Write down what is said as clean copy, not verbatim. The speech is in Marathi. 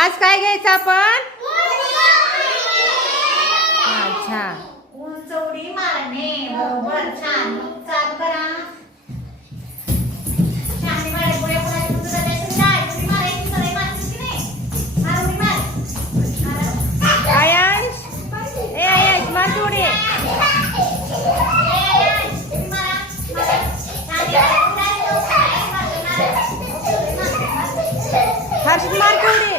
आज काय घ्यायचं आपण? अच्छा. उंच उडी मारणे. बरोबर. छान. चालू करा. छान मारे. पुढे पुढे तुझं त्याची नाही. उडी मारायची सवय मारतेस की नाही? मार उडी मार. आयांश, ए आयांश मार उडी. उडी मारा. छान. हर्षित मार उडी.